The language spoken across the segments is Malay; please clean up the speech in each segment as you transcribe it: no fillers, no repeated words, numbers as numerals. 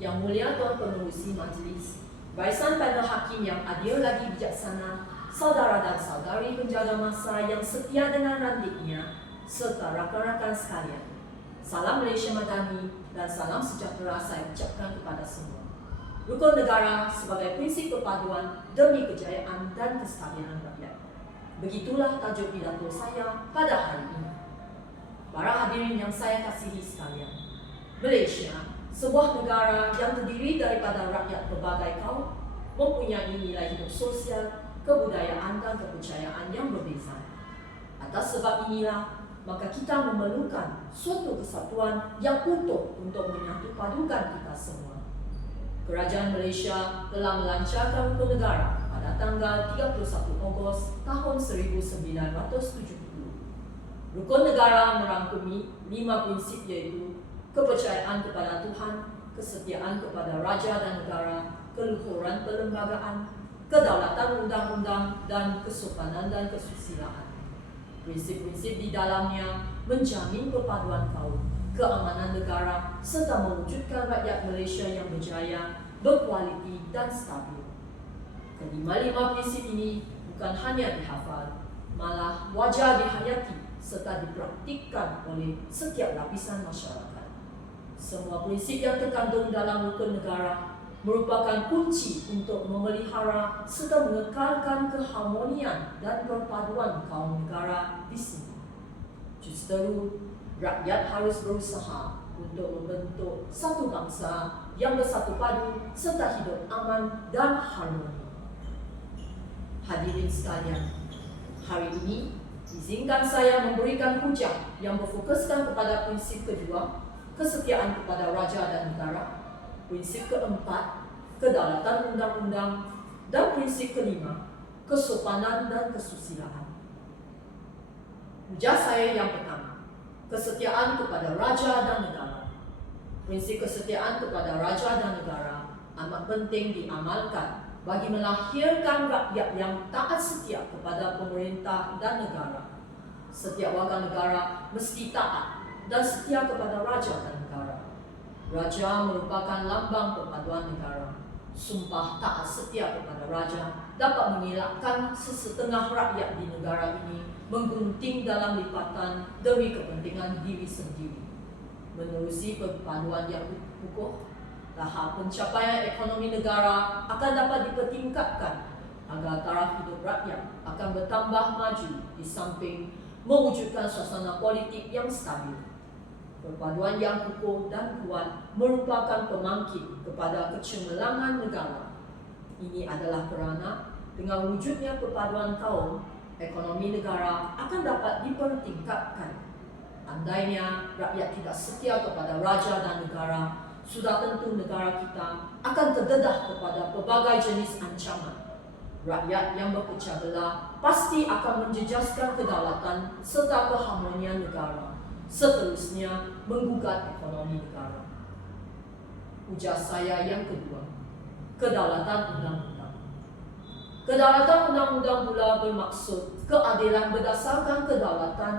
Yang Mulia Tuan Pengerusi Majlis, Barisan Panel Hakim yang adil lagi bijaksana, saudara dan saudari penjaga masa yang setia dengan randiknya, serta rakan-rakan sekalian. Salam Malaysia Madani dan salam sejahtera saya ucapkan kepada semua. Rukun negara sebagai prinsip perpaduan demi kejayaan dan kestabilan rakyat. Begitulah tajuk pidato saya pada hari ini. Para hadirin yang saya kasihi sekalian, Malaysia, sebuah negara yang terdiri daripada rakyat berbagai kaum, mempunyai nilai hidup sosial, kebudayaan dan kepercayaan yang berbeza. Atas sebab inilah, maka kita memerlukan suatu kesatuan yang utuh untuk menyatu padukan kita semua. Kerajaan Malaysia telah melancarkan rukun negara pada tanggal 31 Ogos tahun 1970. Rukun negara merangkumi 5 prinsip iaitu kepercayaan kepada Tuhan, kesetiaan kepada raja dan negara, keluhuran perlembagaan, kedaulatan undang-undang, dan kesopanan dan kesusilaan. Prinsip-prinsip di dalamnya menjamin perpaduan kaum, keamanan negara, serta mewujudkan rakyat Malaysia yang berjaya, berkualiti dan stabil. Kelima-lima prinsip ini bukan hanya dihafal, malah wajar dihayati serta dipraktikkan oleh setiap lapisan masyarakat. Semua prinsip yang terkandung dalam rukun negara merupakan kunci untuk memelihara serta mengekalkan keharmonian dan perpaduan kaum negara di sini. Justeru, rakyat harus berusaha untuk membentuk satu bangsa yang bersatu padu serta hidup aman dan harmoni. Hadirin sekalian, hari ini izinkan saya memberikan hujah yang berfokuskan kepada prinsip kedua, kesetiaan kepada raja dan negara, prinsip keempat, kedaulatan undang-undang, dan prinsip kelima, kesopanan dan kesusilaan. Hujah saya yang pertama, kesetiaan kepada raja dan negara. Prinsip kesetiaan kepada raja dan negara amat penting diamalkan bagi melahirkan rakyat yang taat setia kepada pemerintah dan negara. Setiap warga negara mesti taat dan setia kepada raja dan negara. Raja merupakan lambang perpaduan negara. Sumpah taat setia kepada raja dapat mengelakkan sesetengah rakyat di negara ini menggunting dalam lipatan demi kepentingan diri sendiri. Menerusi perpaduan yang kukuh, tahap pencapaian ekonomi negara akan dapat dipertingkatkan agar taraf hidup rakyat akan bertambah maju di samping mewujudkan suasana politik yang stabil. Perpaduan yang kukuh dan kuat merupakan pemangkit kepada kecemerlangan negara. Ini adalah kerana dengan wujudnya perpaduan kaum, ekonomi negara akan dapat dipertingkatkan. Andainya rakyat tidak setia kepada raja dan negara, sudah tentu negara kita akan terdedah kepada pelbagai jenis ancaman. Rakyat yang berpecah belah pasti akan menjejaskan kedaulatan serta keharmonian negara, seterusnya menggugat ekonomi negara. Ujar saya yang kedua, kedaulatan undang-undang. Kedaulatan undang-undang pula bermaksud keadilan berdasarkan kedaulatan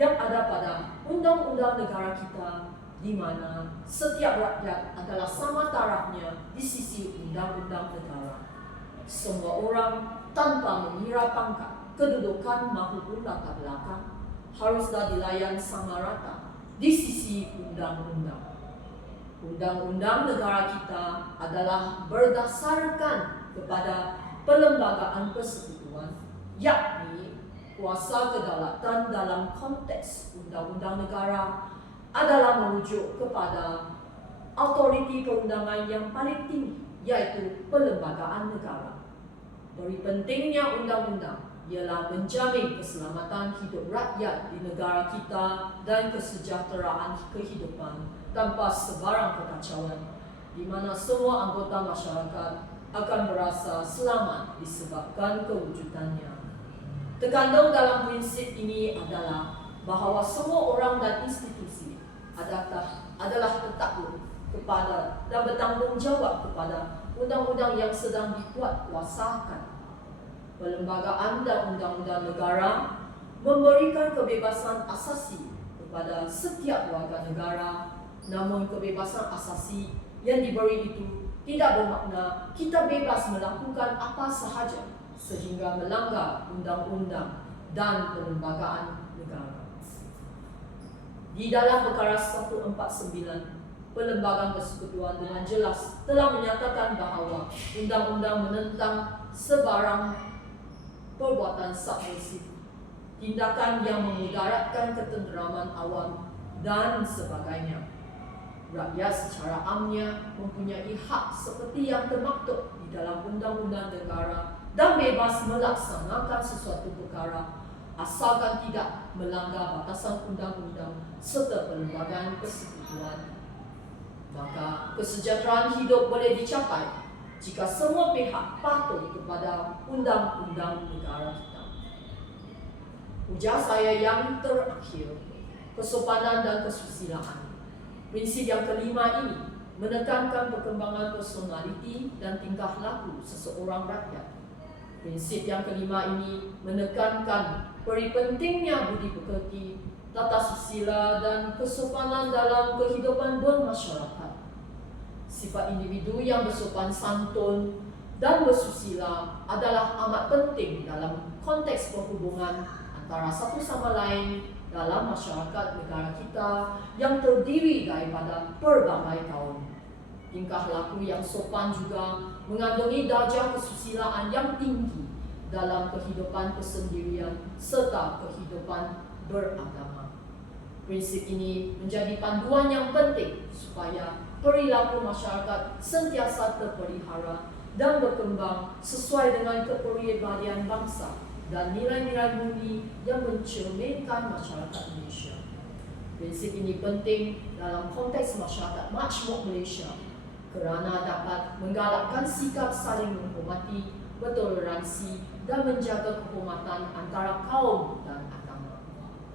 yang ada pada undang-undang negara kita, di mana setiap rakyat adalah sama tarafnya di sisi undang-undang negara. Semua orang tanpa mengira pangkat, kedudukan maupun latar belakang haruslah dilayan sama rata di sisi undang-undang. Undang-undang negara kita adalah berdasarkan kepada perlembagaan persekutuan, yakni kuasa kedaulatan dalam konteks undang-undang negara adalah merujuk kepada autoriti perundangan yang paling tinggi, yaitu perlembagaan negara. Dari pentingnya undang-undang ialah menjamin keselamatan hidup rakyat di negara kita dan kesejahteraan kehidupan tanpa sebarang kekacauan, di mana semua anggota masyarakat akan merasa selamat disebabkan kewujudannya. Terkandung dalam prinsip ini adalah bahawa semua orang dan institusi adalah bertakluk kepada dan bertanggungjawab kepada undang-undang yang sedang dibuat kuasakan. Perlembagaan dan undang-undang negara memberikan kebebasan asasi kepada setiap warga negara, namun kebebasan asasi yang diberi itu tidak bermakna kita bebas melakukan apa sahaja sehingga melanggar undang-undang dan perlembagaan negara. Di dalam perkara 149, Perlembagaan Persekutuan dengan jelas telah menyatakan bahawa undang-undang menentang sebarang perbuatan subversif, tindakan yang memudaratkan ketenteraman awam dan sebagainya. Rakyat secara amnya mempunyai hak seperti yang termaktub di dalam undang-undang negara dan bebas melaksanakan sesuatu perkara asalkan tidak melanggar batasan undang-undang serta perlembagaan persekutuan. Maka kesejahteraan hidup boleh dicapai jika semua pihak patuh kepada undang-undang negara kita. Ujar saya yang terakhir, kesopanan dan kesusilaan. Prinsip yang kelima ini menekankan perkembangan personaliti dan tingkah laku seseorang rakyat. Prinsip yang kelima ini menekankan peri pentingnya budi pekerti, tata susila dan kesopanan dalam kehidupan bermasyarakat. Sifat individu yang bersopan santun dan bersusila adalah amat penting dalam konteks perhubungan antara satu sama lain dalam masyarakat negara kita yang terdiri daripada pelbagai kaum. Tingkah laku yang sopan juga mengandungi darjah kesusilaan yang tinggi dalam kehidupan persendirian serta kehidupan beragama. Prinsip ini menjadi panduan yang penting supaya perilaku masyarakat sentiasa terpelihara dan berkembang sesuai dengan kepribadian bangsa dan nilai-nilai murni yang mencerminkan masyarakat Malaysia. Prinsip ini penting dalam konteks masyarakat majmuk Malaysia kerana dapat menggalakkan sikap saling menghormati, bertoleransi dan menjaga kehormatan antara kaum dan agama.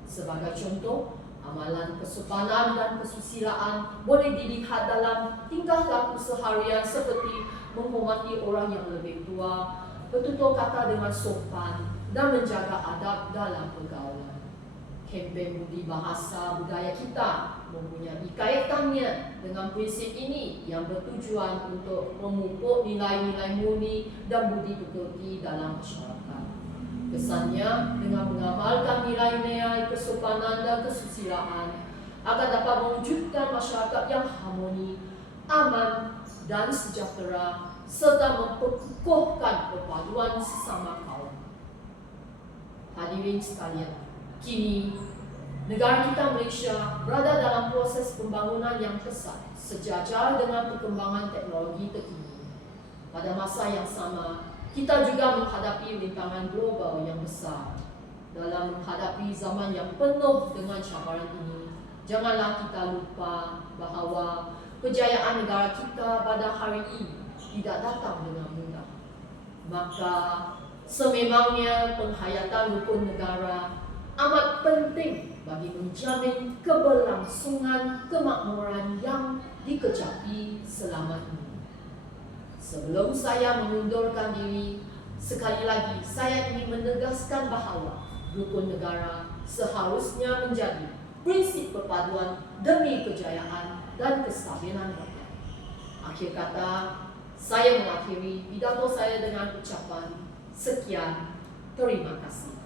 Sebagai contoh, amalan kesopanan dan kesusilaan boleh dilihat dalam tingkah laku seharian seperti menghormati orang yang lebih tua, bertutur kata dengan sopan dan menjaga adab dalam pergaulan. Kempen budi bahasa budaya kita mempunyai kaitannya dengan prinsip ini yang bertujuan untuk memupuk nilai-nilai murni dan budi pekerti dalam masyarakat. Kesannya dengan mengamalkan nilai-nilai kesopanan dan kesusilaan agar dapat mewujudkan masyarakat yang harmoni, aman dan sejahtera serta memperkukuhkan perpaduan sesama kaum. Hadirin sekalian, kini negara kita Malaysia berada dalam proses pembangunan yang pesat sejajar dengan perkembangan teknologi terkini. Pada masa yang sama, kita juga menghadapi rintangan global yang besar. Dalam menghadapi zaman yang penuh dengan cabaran ini, janganlah kita lupa bahawa kejayaan negara kita pada hari ini tidak datang dengan mudah. Maka sememangnya penghayatan rukun negara amat penting bagi menjamin keberlangsungan kemakmuran yang dikecapi selama ini. Sebelum saya mengundurkan diri, sekali lagi saya ingin menegaskan bahawa rukun negara seharusnya menjadi prinsip perpaduan demi kejayaan dan kestabilan rakyat. Akhir kata, saya mengakhiri pidato saya dengan ucapan sekian, terima kasih.